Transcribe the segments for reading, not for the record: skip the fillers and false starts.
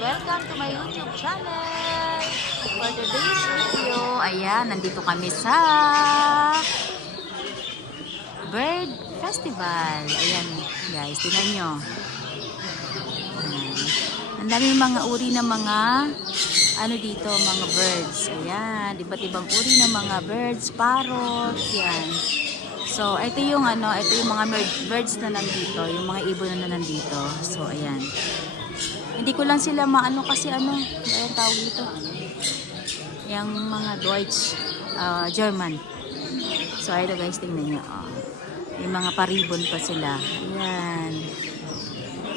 Welcome to my YouTube channel. For today's video, ayan, nandito kami sa Bird Festival. Ayan, guys, tingnan nyo. Ayan. Ang daming mga uri ng mga ano dito, mga birds. Ayan, iba't ibang uri ng mga birds, parrot, yan. So, ito yung ito yung mga birds na nandito, yung mga ibon na nandito. So, ayan. Hindi ko lang sila maano kasi ayan tawag dito. Yung mga Deutsch, German. So, ito guys, tingnan nyo. Yung mga paribon pa sila. Ayan.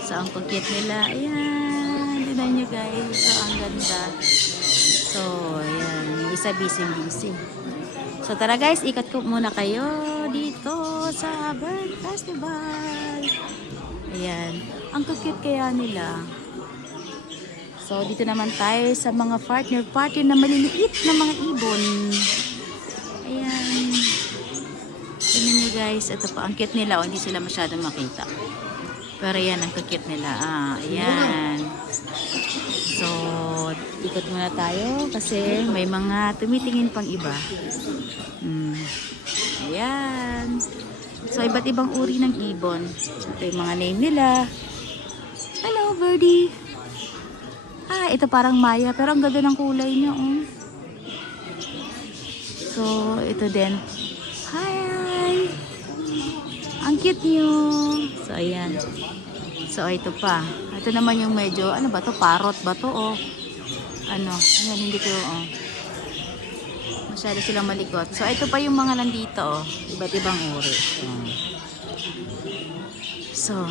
So, ang cute nila. Ayan. Tingnan nyo guys. So, ang ganda. So, ayan. Yung isa busy-busy. So, tara guys, ikat ko muna kayo dito sa Bird Festival. Ayan. Ang cute kaya nila. So, dito naman tayo sa mga partner na maliliit na mga ibon. Ayan. Tignan nyo guys. Ito pa. Ang cute nila. Hindi sila masyadong makita. Pero yan, ang cute nila. Ayan. So, ikot muna tayo kasi may mga tumitingin pang iba. Ayan. So, iba't ibang uri ng ibon. Ito yung mga name nila. Hello, birdie. Ito parang Maya. Pero ang ganda ng kulay niya, oh. So, ito din. Hi! Ang cute niyo. So, ayan. So, ito pa. Ito naman yung medyo, ano ba to? Parrot ba to, oh? Ano? Yan, hindi ko, oh. Masyado silang malikot. So, ito pa yung mga nandito, oh. Iba't ibang uri. So,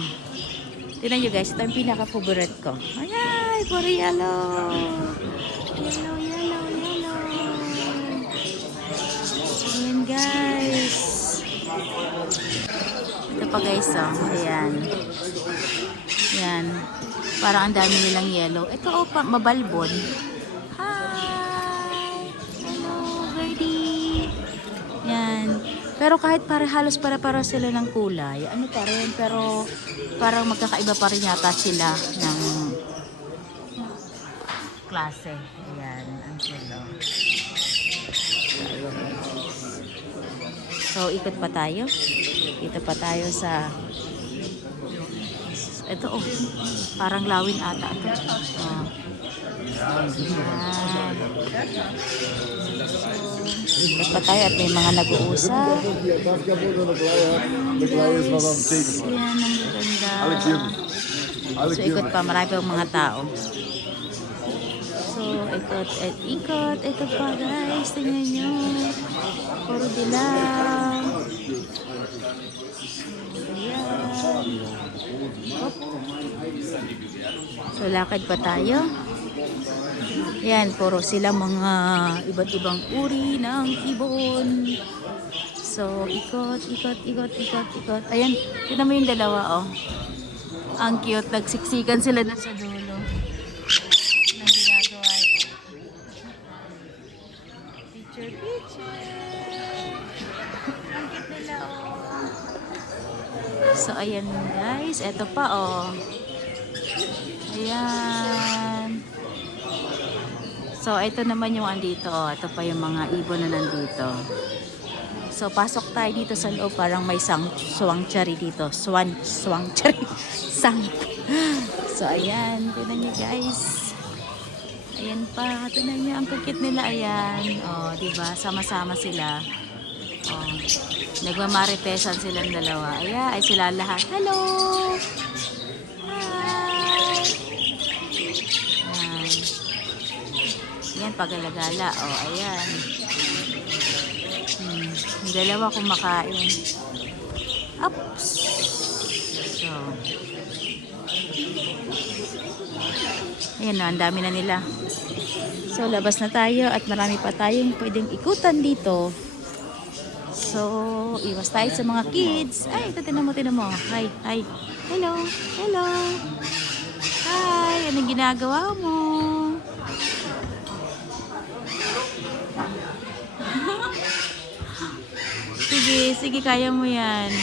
tignan nyo guys. Ito yung pinaka-favorite ko. Ayan, puro yellow. Yellow, yellow, yellow. Ayan guys. Ito pa guys, oh. Ayan. Ayan. Parang ang dami nilang yellow. Ito, oh, mabalbon. Pero kahit halos para sila ng kulay, ano pa rin, pero parang magkakaiba pa rin yata sila ng klase. Ayan, ang silo. So, ikot pa tayo. Ito pa tayo sa ito, oh, parang lawin ata ito. Oh. Ikot pa tayo at may mga nag-uusap. Yan, ang ganda. So, ikot pa. Marami pang mga tao. So, ikot at ikot. Ito pa guys. Tingnan nyo. Puro dilaw. So, lakad pa tayo. Yan, puro sila mga iba't ibang uri ng ibon. So, ikot. Ayan, tignan mo yung dalawa, oh. Ang cute. Nagsiksikan sila na sa dulo. Anong ginagawa? Picture. Ang cute nila, oh. So, ayan guys. Eto pa, oh. Ayan. So, ito naman yung andito. Oh. Ito pa yung mga ibon na nandito. So, pasok tayo dito sa loob. Parang may sanctuary dito. Sanctuary. So, ayan. Tignan nyo guys. Ayan pa. Tignan nyo. Ang kukit nila. Ayan. O, diba? Sama-sama sila. O, nagmamaritesan silang dalawa. Ayan. Ay sila lahat. Hello! Ayan, pagalagala. O, ayan. Yung dalawa kumakain. Oops! So, ayan na, ang dami na nila. So, labas na tayo at marami pa tayong pwedeng ikutan dito. So, iwas tayo sa mga kids. Ay, ito, tinan mo. Hi. Hello. Hi, anong ginagawa mo? Sige, kaya mo yan.